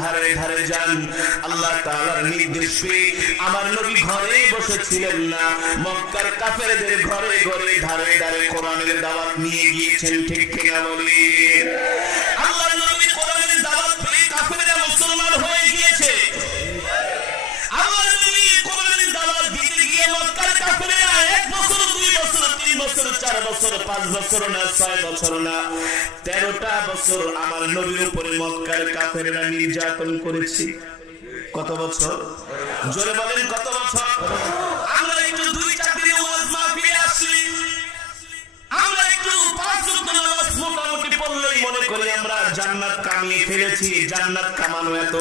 ধারে ধারে যান। আল্লাহ তাআলার নির্দেশ পেয়ে আমার নবী ঘরে বসেছিলেন না, মক্কার কাফেরদের ঘরে ঘরে ধারে ধারে কোরআনের দাওয়াত নিয়ে গিয়েছেন। ঠিক কিনা বলেন? আল্লাহর নবী কোরআনের দাওয়াত পেয়ে কাফেররা মুসলমান হয়ে গিয়েছে। আল্লাহর নবী কোরআনের দাওয়াত দিতে গিয়ে মক্কার কাফেররা 1 বছর 2 বছর 3 বছর 4 বছর 5 বছর না 6 বছর না 13টা বছর আমার নবীর উপরে মক্কার কাফেররা নির্যাতন করেছে। কত বছর? জোরে বলেন কত বছর? আমরা একটু 2-4 দিনে ওয়াজ মাহফিলে আসি, আমরা একটু 5 ওয়াক্ত নামাজ মোটামুটি পড়লেই মনে করি আমরা জান্নাত কামিয়ে ফেলেছি। জান্নাত কামানো এত